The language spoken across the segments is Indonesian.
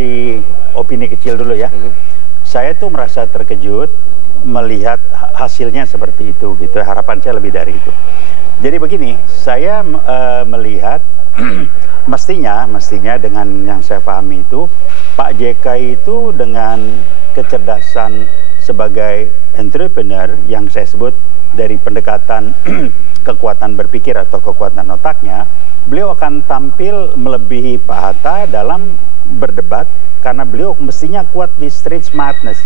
kasih opini kecil dulu ya. Saya tuh merasa terkejut melihat hasilnya seperti itu gitu. Harapan saya lebih dari itu. Jadi begini, saya melihat mestinya dengan yang saya pahami itu Pak JK itu dengan kecerdasan sebagai entrepreneur yang saya sebut dari pendekatan kekuatan berpikir atau kekuatan otaknya, beliau akan tampil melebihi Pak Hatta dalam berdebat karena beliau mestinya kuat di street smartness.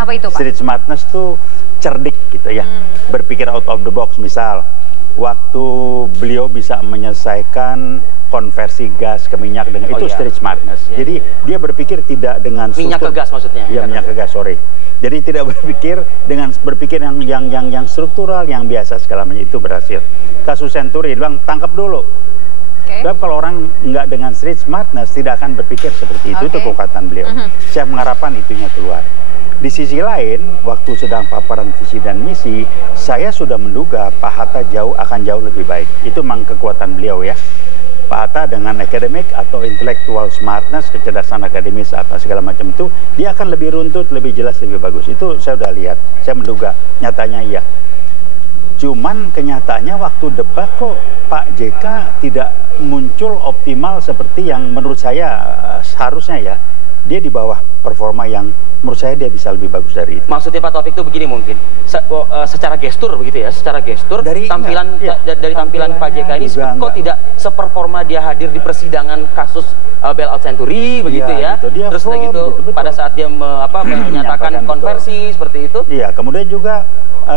Apa itu, Pak? Street smartness itu cerdik gitu ya, berpikir out of the box. Misal, waktu beliau bisa menyelesaikan konversi gas ke minyak dengan itu street smartness. Jadi dia berpikir tidak dengan minyak ke gas maksudnya. Ya, minyak ke gas, sorry. Jadi tidak berpikir yang struktural, yang biasa segala macam, itu berhasil. Kasus Senturi bilang tangkap dulu. Sebab kalau orang nggak dengan street smartness tidak akan berpikir seperti itu. Itu kekuatan beliau. Saya mengharapkan itunya keluar. Di sisi lain, waktu sedang paparan visi dan misi, saya sudah menduga Pak Hatta akan jauh lebih baik. Itu memang kekuatan beliau ya. Pak Hatta dengan akademik atau intellectual smartness, kecerdasan akademis atau segala macam itu, dia akan lebih runtut, lebih jelas, lebih bagus. Itu saya udah lihat, saya menduga, nyatanya iya. Cuman kenyataannya waktu debat kok Pak JK tidak muncul optimal seperti yang menurut saya seharusnya ya. Dia di bawah performa yang menurut saya dia bisa lebih bagus dari itu. Maksudnya Pak Taufik itu begini mungkin, secara gestur begitu ya, secara gestur dari tampilan Pak JK ini kok tidak seperforma dia hadir di persidangan kasus bailout Senturi begitu ya. Gitu. Terus begitu pada saat dia menyatakan konversi seperti itu. Iya, kemudian juga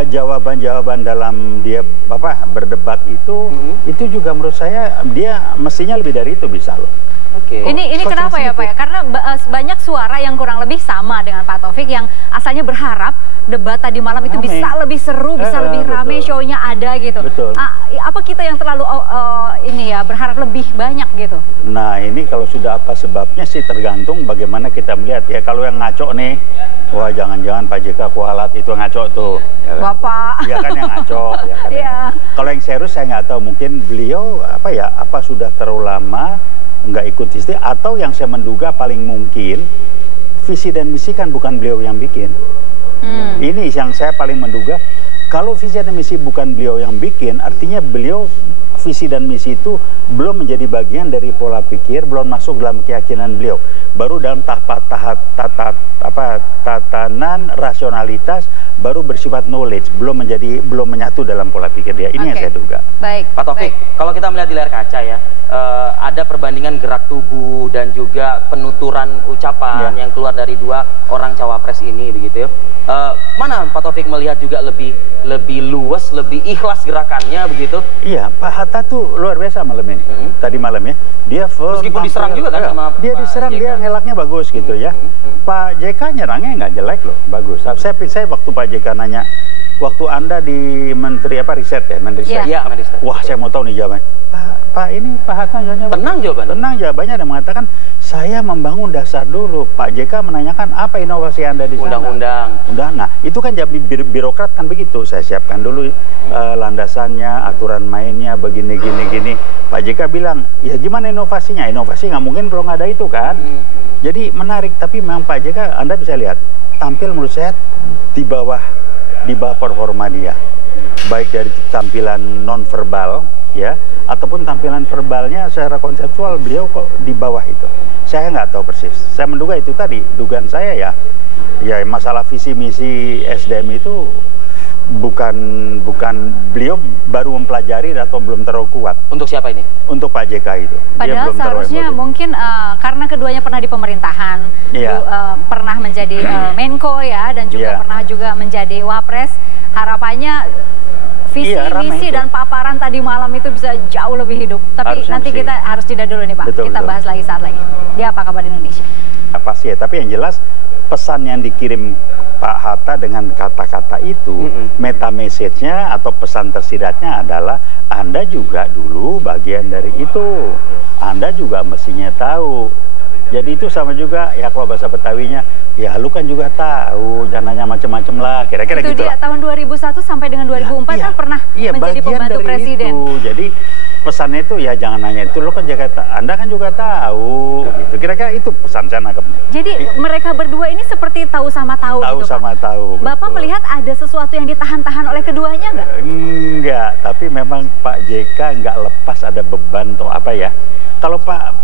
jawaban-jawaban dalam dia berdebat itu juga menurut saya dia mestinya lebih dari itu bisa loh. Ini kenapa ya Pak ya? Karena banyak suara yang kurang lebih sama dengan Pak Taufik yang asalnya berharap debat tadi malam itu bisa lebih seru, bisa lebih rame, show-nya ada gitu. Apa kita yang terlalu berharap lebih banyak gitu? Nah ini kalau sudah apa sebabnya sih tergantung bagaimana kita melihat ya. Kalau yang ngaco nih, wah jangan-jangan Pak JK kualat itu ngaco tuh. Ya kan? Bapak. Ya kan yang ngaco. Ya kan, kalau yang serius saya nggak tahu, mungkin beliau apa sudah terlalu lama nggak ikut istilah, atau yang saya menduga paling mungkin visi dan misi kan bukan beliau yang bikin. Ini yang saya paling menduga. Kalau visi dan misi bukan beliau yang bikin, artinya beliau visi dan misi itu belum menjadi bagian dari pola pikir, belum masuk dalam keyakinan beliau. Baru dalam tatanan rasionalitas, baru bersifat knowledge, belum menyatu dalam pola pikir dia. Ini yang saya duga. Baik. Pak Taufik, kalau kita melihat di layar kaca ya, ada perbandingan gerak tubuh dan juga penuturan ucapan yang keluar dari dua orang cawapres ini begitu ya. Mana Pak Taufik melihat juga lebih luas, lebih ikhlas gerakannya begitu? Iya, Pak Hatta tuh luar biasa malam ini. Tadi malam ya, dia meskipun diserang juga kan sama dia Pak diserang, JK. dia ngelaknya bagus gitu ya. Pak JK nyerangnya nggak jelek loh, bagus. Saya waktu Pak JK nanya, waktu Anda di Menteri riset ya, Menristek. Iya, Menristek. Wah, saya mau tahu nih jawabannya. Pak Hatta jawabnya tenang jawabannya. Tenang jawabannya, dan mengatakan saya membangun dasar dulu. Pak JK menanyakan apa inovasi Anda di sana? Undang-undang. Nah, itu kan jadi birokrat kan begitu. Saya siapkan dulu landasannya, aturan mainnya, begini gini. Pak JK bilang, ya gimana inovasinya? Inovasi nggak mungkin kalau nggak ada itu kan. Jadi menarik. Tapi memang Pak JK, Anda bisa lihat tampil menurut saya di bawah performa dia, baik dari tampilan nonverbal ya, ataupun tampilan verbalnya secara konseptual beliau kok di bawah itu. Saya nggak tahu persis. Saya menduga itu tadi, dugaan saya ya masalah visi misi SDM itu bukan beliau baru mempelajari atau belum terlalu kuat. Untuk siapa ini? Untuk Pak JK itu. Padahal seharusnya mungkin karena keduanya pernah di pemerintahan, pernah menjadi Menko ya, dan juga pernah juga menjadi Wapres. Harapannya visi, misi, dan paparan tadi malam itu bisa jauh lebih hidup. Tapi nanti kita harus jeda dulu nih Pak. Kita bahas lagi saat lagi. Dia apa kabar Indonesia? Apa sih ya, tapi yang jelas pesan yang dikirim Pak Hatta dengan kata-kata itu, meta message-nya atau pesan tersiratnya adalah Anda juga dulu bagian dari itu. Anda juga mestinya tahu. Jadi itu sama juga ya, kalau bahasa Betawinya, ya lu kan juga tahu, jangan nanya macam-macam lah, kira-kira gitu. Itu dia tahun 2001 sampai dengan 2004 kan pernah menjadi pembantu presiden. Itu. Jadi pesannya itu ya jangan nanya itu, lo kan Jakarta, Anda kan juga tahu, gitu. Kira-kira itu pesan saya nangkepnya. Jadi mereka berdua ini seperti tahu sama tahu gitu, sama Pak? tahu. Bapak betul. Melihat ada sesuatu yang ditahan-tahan oleh keduanya nggak? Enggak, tapi memang Pak JK nggak lepas ada beban atau apa ya. Kalau Pak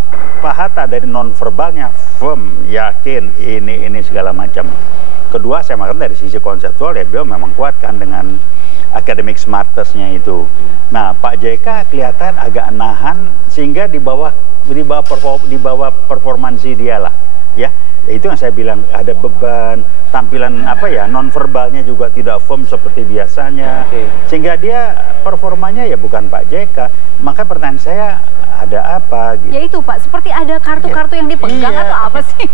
Hatta dari nonverbalnya firm, yakin, ini segala macam. Kedua, saya makan dari sisi konseptual ya, beliau memang kuat kan dengan academic smartness-nya itu. Nah, Pak JK kelihatan agak nahan sehingga di bawah performansi dia lah, ya. Itu yang saya bilang ada beban, tampilan apa ya, nonverbalnya juga tidak firm seperti biasanya. Sehingga dia performanya ya bukan Pak JK. Maka pertanyaan saya, ada apa gitu. Ya itu Pak, seperti ada kartu-kartu yang dipegang atau apa sih?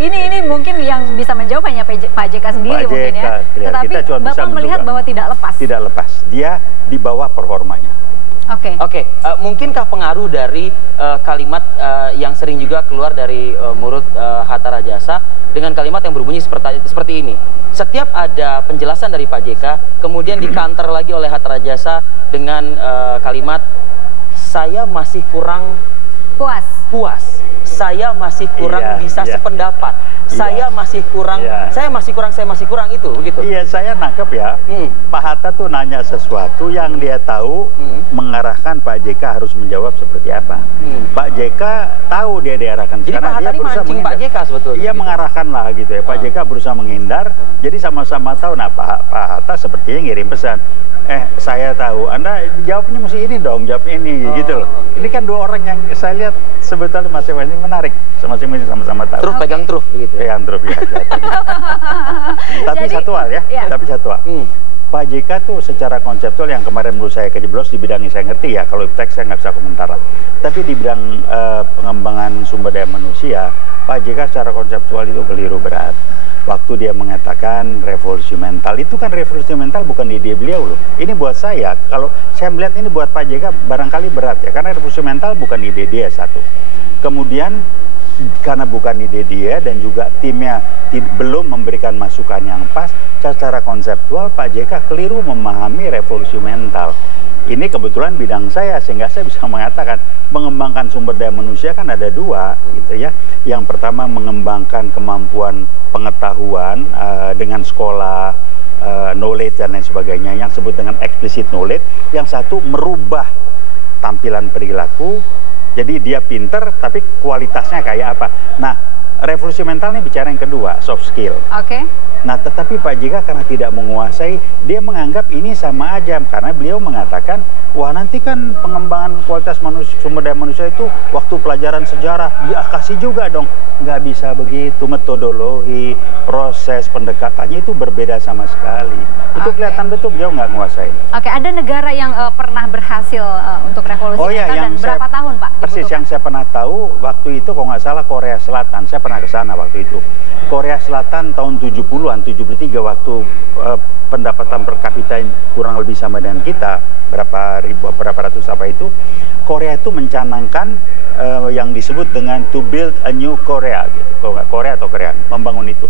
Ini mungkin yang bisa menjawab hanya Pak JK sendiri Pak mungkin JK, ya. Tetapi kita Bapak melihat bahwa tidak lepas. Tidak lepas, dia di bawah performanya. Oke. Mungkinkah pengaruh dari kalimat yang sering juga keluar dari mulut Hatta Rajasa dengan kalimat yang berbunyi seperti ini? Setiap ada penjelasan dari Pak JK, kemudian dikanter lagi oleh Hatta Rajasa dengan kalimat saya masih kurang puas. Saya masih kurang bisa sependapat. Saya masih kurang itu begitu. Iya, saya nangkep ya. Pak Hatta tuh nanya sesuatu yang dia tahu mengarahkan Pak JK harus menjawab seperti apa. Pak JK tahu dia diarahkan. Jadi Pak Hatta ini mancing Pak JK sebetulnya. Iya, mengarahkan lah gitu ya. Pak JK berusaha menghindar. Jadi sama-sama tahu. Nah, Pak Hatta sepertinya ngirim pesan. Saya tahu, Anda jawabnya mesti ini dong, jawab ini, gitu loh. Ini kan dua orang yang saya lihat sebetulnya masing-masing menarik, masing-masing sama-sama tahu. Truf pegang truf, begitu. Pegang truf ya. Tapi satu hal ya, tapi satu hal. Pak JK tuh secara konseptual yang kemarin menurut saya kejeblos di bidang yang saya ngerti ya, kalau teks saya nggak bisa komentar lah. Tapi di bidang pengembangan sumber daya manusia, Pak JK secara konseptual itu keliru berat. Waktu dia mengatakan revolusi mental, itu kan revolusi mental bukan ide beliau loh. Ini buat saya, kalau saya melihat ini buat Pak JK barangkali berat ya, karena revolusi mental bukan ide dia satu. Kemudian karena bukan ide dia dan juga timnya belum memberikan masukan yang pas, secara konseptual Pak JK keliru memahami revolusi mental. Ini kebetulan bidang saya, sehingga saya bisa mengatakan mengembangkan sumber daya manusia kan ada dua gitu ya. Yang pertama mengembangkan kemampuan pengetahuan dengan sekolah, knowledge dan lain sebagainya, yang disebut dengan explicit knowledge. Yang satu merubah tampilan perilaku, jadi dia pinter tapi kualitasnya kayak apa. Nah, revolusi mental ini bicara yang kedua, soft skill. Nah, tetapi Pak JK karena tidak menguasai, dia menganggap ini sama aja, karena beliau mengatakan, wah nanti kan pengembangan kualitas sumber daya manusia itu waktu pelajaran sejarah, ya kasih juga dong. Nggak bisa begitu, metodologi, proses pendekatannya itu berbeda sama sekali. Itu kelihatan betul beliau nggak menguasai. Ada negara yang pernah berhasil untuk revolusi mental dan berapa tahun Pak? Persis yang saya pernah tahu, waktu itu kalau nggak salah Korea Selatan, saya pernah ke sana waktu itu. Korea Selatan tahun 70-an, 73 waktu pendapatan per kapita kurang lebih sama dengan kita, berapa ratus apa itu, Korea itu mencanangkan yang disebut dengan to build a new Korea gitu. Korea atau Korean, membangun itu.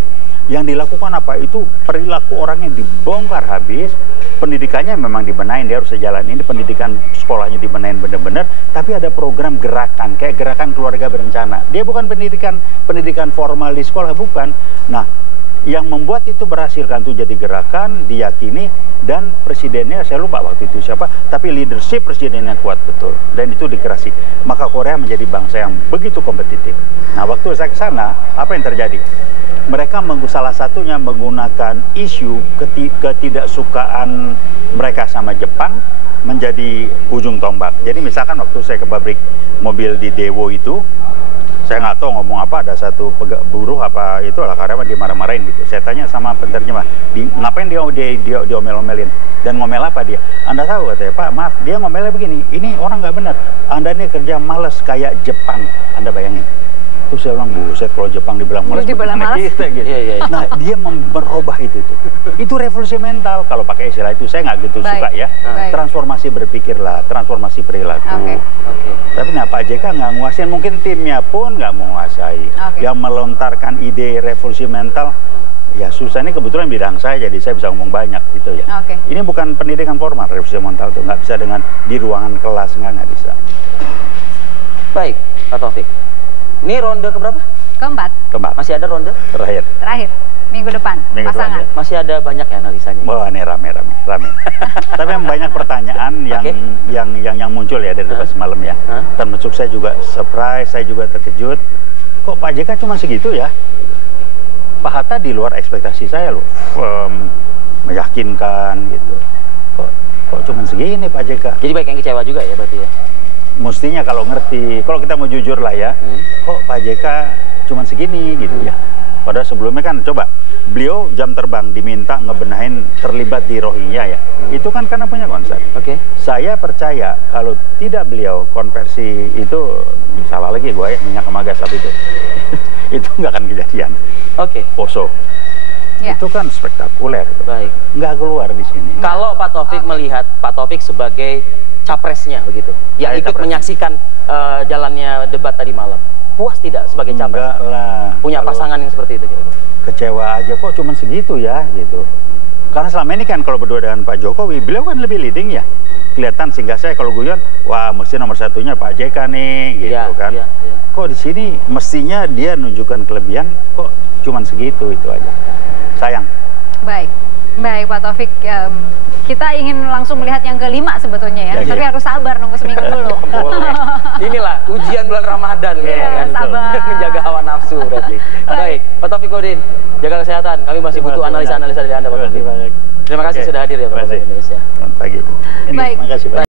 Yang dilakukan apa? Itu perilaku orangnya dibongkar habis, pendidikannya memang dibenahin, dia harus sejalan ini, pendidikan sekolahnya dibenahin benar-benar, tapi ada program gerakan, kayak gerakan keluarga berencana. Dia bukan pendidikan formal di sekolah, bukan. Nah, yang membuat itu berhasil kan itu jadi gerakan, diyakini, dan presidennya saya lupa waktu itu siapa, tapi leadership presidennya kuat betul, dan itu dikerasi. Maka Korea menjadi bangsa yang begitu kompetitif. Nah, waktu saya ke sana, apa yang terjadi? Mereka salah satunya menggunakan isu ketidaksukaan mereka sama Jepang menjadi ujung tombak. Jadi misalkan waktu saya ke pabrik mobil di Daewoo itu, saya nggak tahu ngomong apa, ada satu buruh apa itu lah karyawan dimarah-marahin gitu. Saya tanya sama penerjemah, ngapain dia diomel-omelin dan ngomel apa dia? Anda tahu katanya, Pak maaf dia ngomelnya begini, ini orang nggak benar. Anda ini kerja males kayak Jepang, Anda bayangin. Terus saya bilang, buset kalau Jepang dibilang malas, kita gitu. Nah, dia merubah itu tuh. Itu revolusi mental. Kalau pakai istilah itu saya nggak gitu suka ya. Transformasi berpikir lah, transformasi perilaku. Tapi nah Pak JK nggak nguasain, mungkin timnya pun nggak menguasai. Yang melontarkan ide revolusi mental Ya susah, ini kebetulan bidang saya, jadi saya bisa ngomong banyak gitu ya. Ini bukan pendidikan formal, revisi mental tuh nggak bisa dengan di ruangan kelas, nggak bisa. Baik, Pak Taufik. Ini ronde keberapa? Keempat. Masih ada ronde? Terakhir. Minggu depan, pasangan. Ya. Masih ada banyak ya analisanya? Wah, ini rame. Tapi yang banyak pertanyaan yang muncul ya dari debat semalam ya. Termasuk saya juga surprise, saya juga terkejut. Kok Pak JK cuma segitu ya? Pak Hatta di luar ekspektasi saya loh. Meyakinkan gitu. Kok cuma segini Pak JK? Jadi banyak yang kecewa juga ya berarti ya? Mestinya kalau ngerti, kalau kita mau jujur lah ya, kok Pak JK cuma segini gitu ya. Padahal sebelumnya kan coba, beliau jam terbang diminta ngebenahin terlibat di Rohingya ya. Itu kan karena punya konsep. Saya percaya kalau tidak beliau konversi itu, salah lagi gue ya, minyak sama gas itu. Itu nggak akan kejadian. Poso. Itu kan spektakuler. Baik. Nggak keluar di sini. Kalau Pak Taufik melihat Pak Taufik sebagai capresnya begitu, yang ikut menyaksikan jalannya debat tadi malam, puas tidak sebagai capres? Enggak lah. Punya pasangan yang seperti itu kira-kira? Kecewa aja kok cuman segitu ya gitu. Karena selama ini kan kalau berdua dengan Pak Jokowi, beliau kan lebih leading ya. Kelihatan sehingga saya kalau guyon, wah mesti nomor satunya Pak JK nih gitu kan. Kok di sini mestinya dia nunjukkan kelebihan, kok cuman segitu, itu aja. Sayang. Baik Pak Taufik. Kita ingin langsung melihat yang kelima sebetulnya ya, tapi harus sabar nunggu seminggu dulu. Boleh. Inilah ujian bulan Ramadan ya, sabar. Menjaga hawa nafsu berarti. Baik, Pak Taufik Godin, jaga kesehatan. Kami masih butuh analisa-analisa dari Anda, Pak Taufik. Terima kasih sudah hadir ya Pak Taufik Indonesia. Selamat pagi. Baik. Terima kasih.